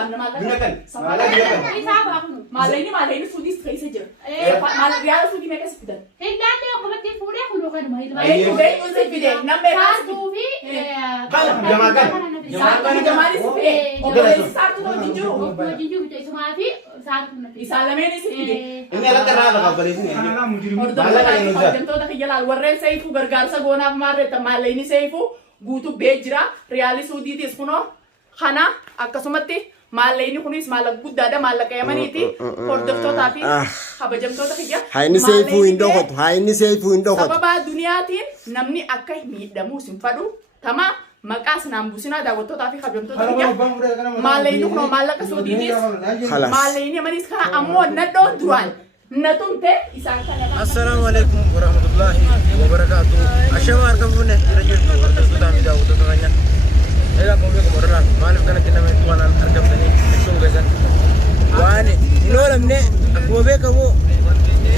zamna mala. Gunakan. Malay ni sudi stress aja. Mal real sudi mereka sepidan. Hendak dia aku mati pura aku lokan mai. Ayo be tu sepide. Nambe Satu vi. Kalau jamakan. Jamali sepe. Oke satu tu jinju. Jinju kita semua vi satu nanti. Isalame ni sepide. Ini ada terang kalau balik sini. Malah kan ini udah. Tentu tak jalan. Warren seifu gargarsa gona marre tamalay ni seifu. Gutu bejra reali sudi tis kuno. Khana akkasumatti mallayni kunis mala guddaadha maallaqa yamaniiti hordoftoota fi kabajamtoota kiyya hayni seefuu hin dhokotu sababa duniyaatiin namni akka miidhamuu sin fadhu tama maqaa sinaan buusinaa daawwattootaa fi kabajamtoota kiyya mallayni kunoo maallaqa suudiinis mallayni yamanis kana ammoo nadhoo duraan natumte isaan kana assalamu alaikum warahmatullahi wabarakatuh ashama arkamune ira jirtu hordoftoota fi daawwattoota kanya ega kombe ko moral malif kana tinna me tuanan arkam tani tum gesan wani inolamne akobe kamo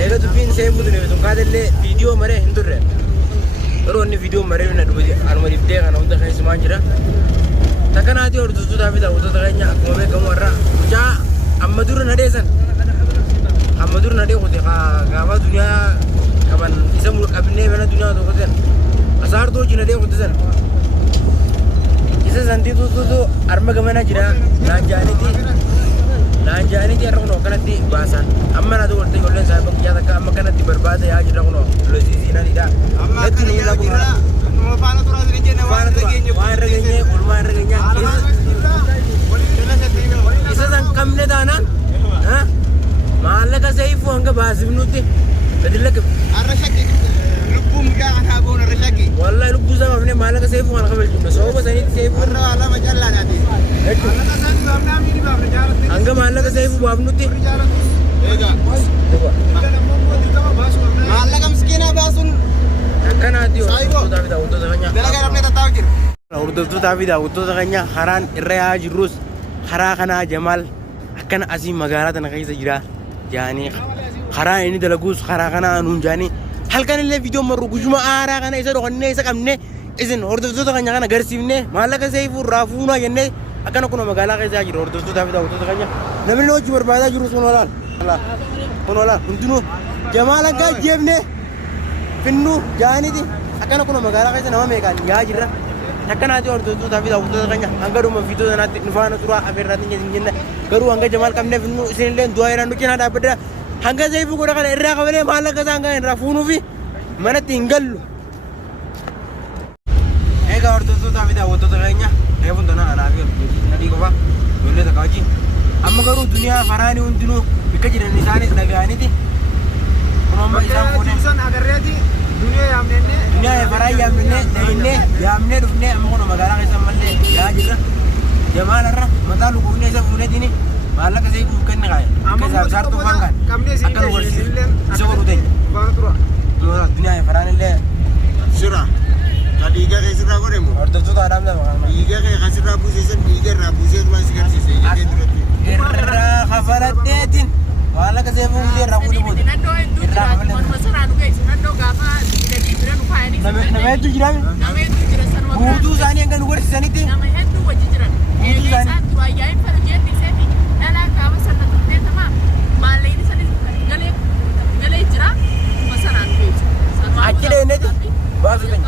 ega tu pin se mudune tum kadelle video mare hindurre ronni video mare na dubi anmari de kana unda kai sumanjira takana ati ordu tu davi da uto taganya akobe kamo ra ja amadur na desan amadur na de ko de ga dunia kaban isamul kabne bena dunia to ko den asar to jina de ko den isa santi tu arma gamana jira lanjani ti arno kanati basan amma na do wolte gollen sahab kiya taka amma kanati barbada ya jira kono losisi na dida letti ni la ko no fana tura dinje na wan regenye ulman regenya isa san kamne dana ha malaka saifu anga basibnuti badilak arshaki lubum ga ana bon arshaki والله لبو زما من مالك سيفو انا قبل جمله سوبه سنيت سيفو مره على مجله نادي انا سان بابنا مين باب رجالتي انغ مالك سيفو بابنوتي ايغا مالك مسكينه باسون كان اديو داوود ودو زغنيا دلغا ربنا تتاوجر ودو داوود ودو زغنيا خران الرياج روس خرا كنا جمال كان عظيم مغارات نغيز جرا يعني خرا اني دلغوس خرا كنا نونجاني هل كان اللي فيديو مرة جمعة أنا إذا رحنا إذا كمنة إذن أردت زود كان يعنى غرسينه مالك سيفو رافونا ينه أكان أكون مقالة كذا أجر أردت زود هذا أردت كان نبي نوج بربادة جروس كنولا لا كنولا كنتنو جمالك كا جيبنه فينو جاني دي أكان أكون مقالة كذا نما ميكان يا أجرا أكان هذا أردت زود هذا أردت كان أنكروا ما فيديو ده نفانا ترى أفير راتني جنجنا كروا أنك جمال كمنة فينو سينلين دوائران بكين هذا بدر hanga saifu ko daga irra kabale malaka sanga irra funu fi mana tingallu ega orto to davida woto taganya evun dana arabi nadi ko ba dole ta kaji amma garu dunia farani undinu bikajira nisani dagani ti kono ma isam ko ne san agarreti dunia ya farai yamne dayne yamne dufne amma kono magala ka samalle ya jira jamana ra matalu ko ne sa fune dini malaka sai ku kan ngai kaza sarto fangan akan warsi sogoro dai batura dunia ya farani le sura kadiga ke sura gore mo ordo to adam da diga ke khasira position diga ra position mas gar si se ye durati ra khafarat detin malaka sai bu de ra mu mo ra masara nu guys nando gafa de dibra nu fayani na tu jiran san mo du zani ngan warsi saniti na me hedu wajiran e sa tu ayai par jendi seti أنا كابسنا تبين تمام ما لين سني قلي جرا مثلا بيت أكيد إنتي بس لين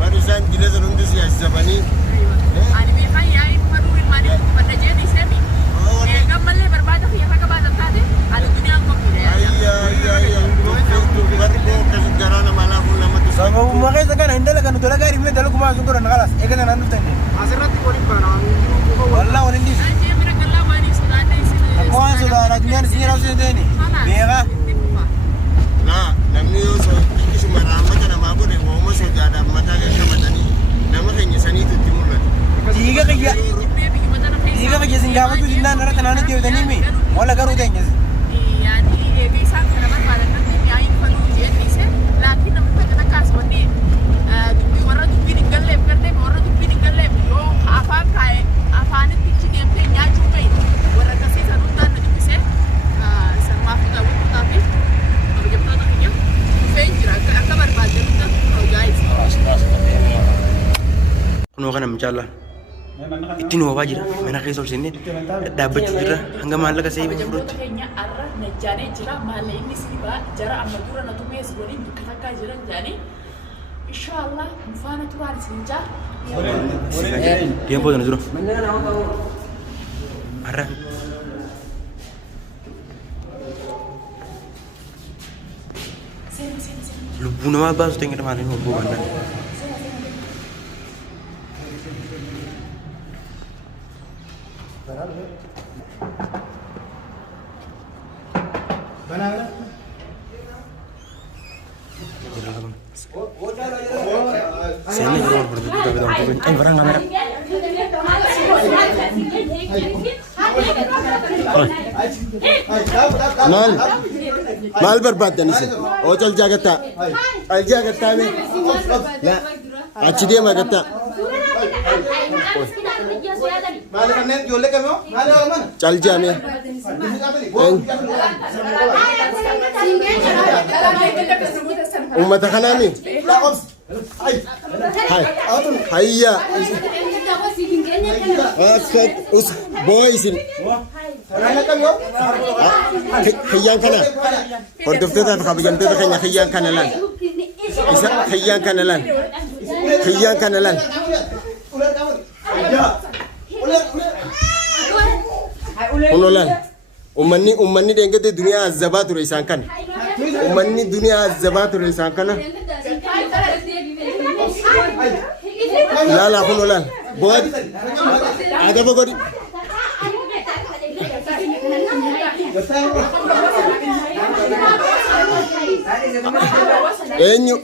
ما نسان جلس نندس يا زباني أنا بيخاي ياي مدور الماني بدأ سامي كم ملة بربادة في هذا كبار تاني على الدنيا ما كده أيا برضو كسجرانا مالا فولا ما تسمع ما كذا كان عندنا كانوا تلا كاري من تلا كمان سكر نخلاص إيه كنا نندس تاني أسرتي كوري بنا والله ولندي أكوان سودا رجيان سيرا سيدني بيها لا نمني يوسف إيش مرامة كنا ما بقول هو ما سودا ada mata yang kematani nama kayaknya sani itu timuran tiga kerja singgah itu di mana tanah itu tadi mi wala garu tanya iya di bisa kenapa pada nanti yang perlu dia bisa lagi nampak kena kas mandi tuh orang tuh pilih gelap kerja orang tuh pilih gelap lo apa kayak apa nih tinggi dia punya juga itu orang kasih satu dan itu bisa sama kita waktu tapi kalau jam tahu taknya fejra kabar baca itu oh guys kuno kana mchala ittiin oofaa jira mana keessa ol seennee dhaabbachuu jirra hanga maallaqa seebii Kabajamtoota fuudhutti. keenya har'a najjaanee jira maallaqni sirbaa jara amma dura na tumees waliin bakka takkaa jiran jaanii inshaallah mufaana turaan isin jaa Deem booda na dura. Har'a lubbuu namaa baasu ta'e maaliin hobboo baannaan. Seenni yeroo hordofuu qabatan tokko kan baraan kamera. Maal barbaadan isin? Ocal jaagataa. Al jaagataa mi? Achi deema gataa. Maal kanneen ijoollee kamii maal yaa mana? Cal jaame. Ummata kanaa mi? Hayya. Boo isin. Kiyyaan kana. Hordoftoota fi kabajamtoota keenya kiyyaan kana laal. Isa kiyyaan kana laal. Kiyyaan kana laal. Kuno laal. Ummanni deengate duniyaa azzabaa ture isaan kana. Ummanni duniyaa azzabaa ture isaan kana. Laala kuno laal. Boodi. Adaba godi. Eenyu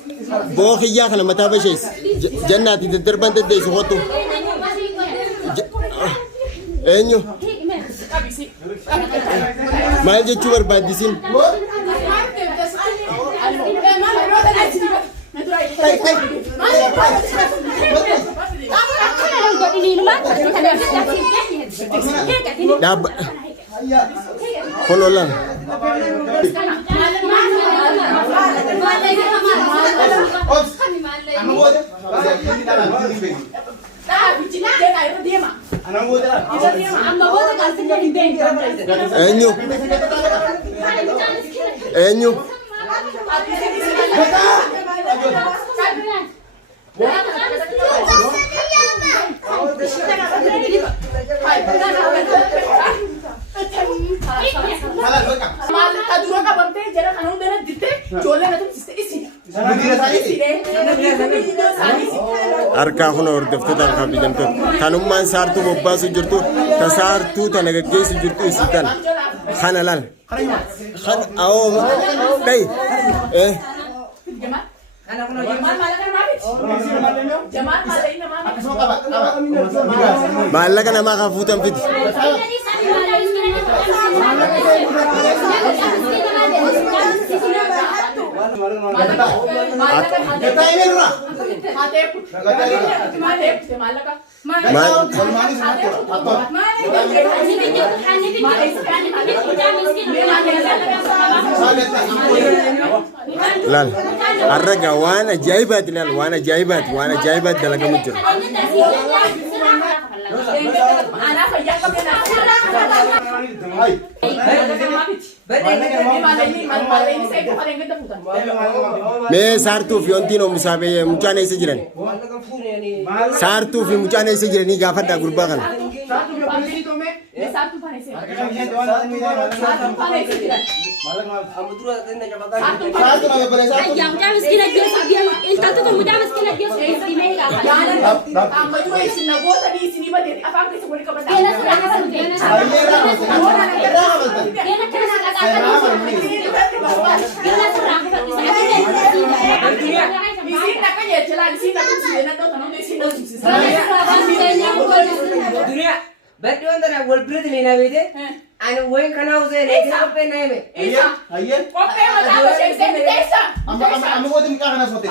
boo kiyyaa kana mataa bashees jannaati daddarban daddeessu hotu eenyu maal jechuu barbaaddisiin dhaabba kololaan eenyu eenyu Adura kabamtee jara kana hundana dittee ijoollee na tuksiste isini. harkaa kun hordoftoota fi kabajamtoota kanummaan saartuu bobbaasu jirtu ta saartuu tana gaggeessu jirtu isii tana kana laal kana awoo dhayi maallaqa namaa kan fuutan fiti laal harraga waan ajaa'ibaati laal waan ajaa'ibaati dalagamu jira mee saartuu fi wantiin oomishaa mucaan eessa jiran saartuu fi mucaan eessa jiranii gaafadhaa gurbaa kana Dunia, berarti antara world breed ini nabi deh. Anu wain kana usai nih, kita apa nabi? Ayah. Kopi apa sih? Saya desa. Amma godi mika kana sote.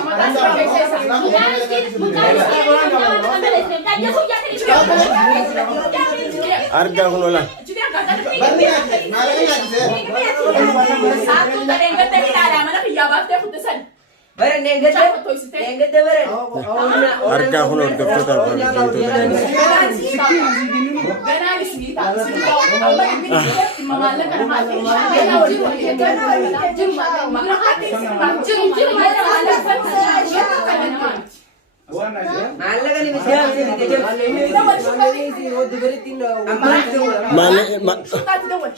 harga kun ola Bara nengadda bara. Harkaa kun hordoftoota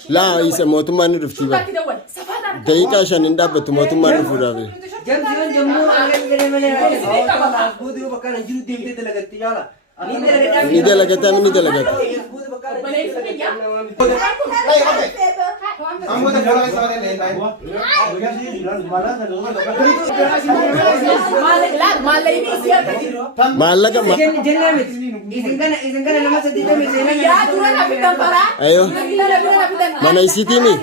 لا isa mootummaan ni dhufti ba daqiiqaa shan hin dhaabbatu mootummaan dhufuudhaaf Jamsiman jemur akan kene mana. Buutuu bakka na jiru deemtee dalagatti yaala. ni dalagata ni dalagata Amma wata kala sama den lain lain. maallaqa Jenamit. Isin kana nama sedih tapi ayo mana isitimi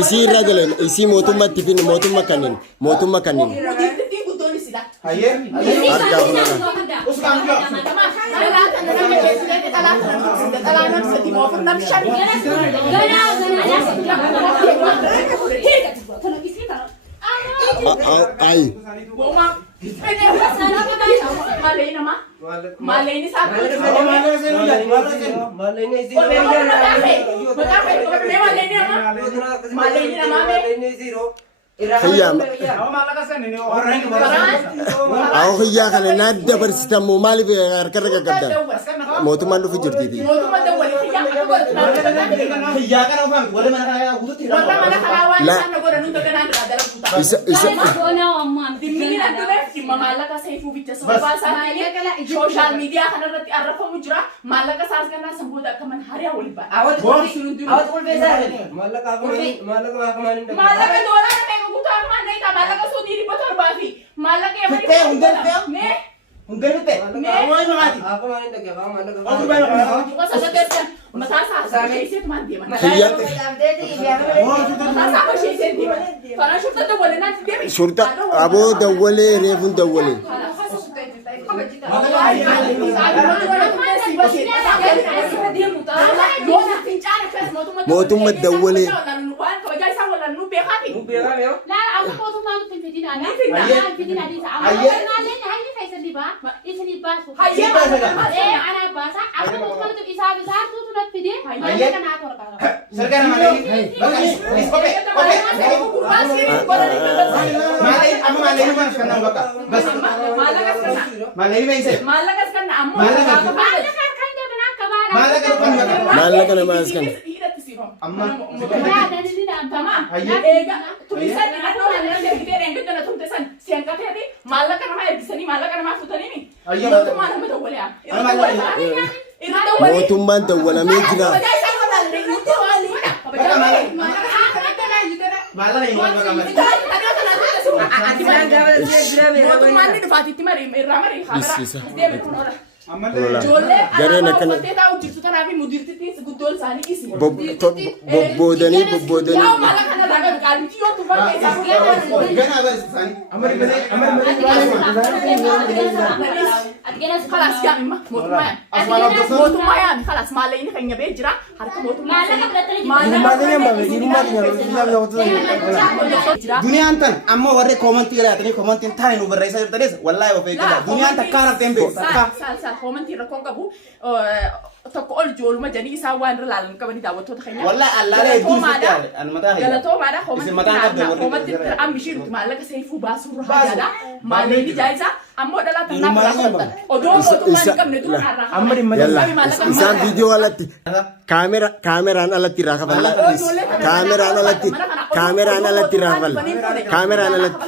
isi irraa jalan isi mootummaatti fi mootummaa kanneen Ayer. harkaa kun Uskan juga. ay Malay sa Ako kaya ka na nadabarsitan mo maaliif harkarra gagabdan mootummaan dhufu jirti Iya kan orang. Wala mana kaya aku tuh tidak. social media kanarratti arrafamu jira maallaqa saas kana samboota akka man hariya waliin ba'a awat ulfeesar. maallaqa doolaara meeqa guutuu akka man neeta maallaqa suutii dhibba torbaa fi maallaqa Fitte, hundeen fitte. mee Hundeen fitte. Awai mangati. Bukan saja terus masalah mataa isaa bashee deema kana shurta dawwalee naatti deemi shurta aboo dawwalee reefun dawwalee mootummaa dawwalee Sekarang mana ini? Bagus. Oke. Malay, ama malay mo man sekarang bapak. Bas. Malay mo isa. Malakas kan na amo. maallaqa namaas kan Amma. Tama. Ega tulisan ano na gite renga na tuntesan siang kate malakas nama ergisani malakas nama futani ni. Ayyo. Tuma na madawala. mootummaan dawwalamee jira Malay mo man kamay. Mootummaan ni dhufaatitti marii irraa marii Isa. deemi kun ora. Lola. Ijoollee Gareen kanaa akkana uffattee taa'u jirtu kanaa fi mudirtittis guddoon isaanii isi. bobboodanii Yaa mala kana laga qaalmiti yoo tufaa isaa Gana baris sani. Amari bene, خلاص يا ماما موتوما يا خلاص ما لين خنيا بيجرا حركه موتوما Dunia antan, amma warre komanti gara tani komanti tani nu berresa terus. Wallahi wa fekala. Dunia antan kana tembe. sal komanti rakon kabu tokko ol jooluma janii isaa waan irra laalan qabanii daawwattoota keenya. Wallahi allaale hedduu sitti yaale. An mataa hayya. Galatoo maadha Isin mataan qabda warri komanti galatoo. ammishiirutu maallaqa seefuu baasuu irra hajjaadha. Maalleen ijaayisa ammoo dhalaa tanaa biraa qotta. Odoo mootummaan hin qabne dura har'a. yalla isaan viidiyoo alatti kaameraan alatti irraa kafalla kaameraan alatti irraa kafalla kaameraan alatti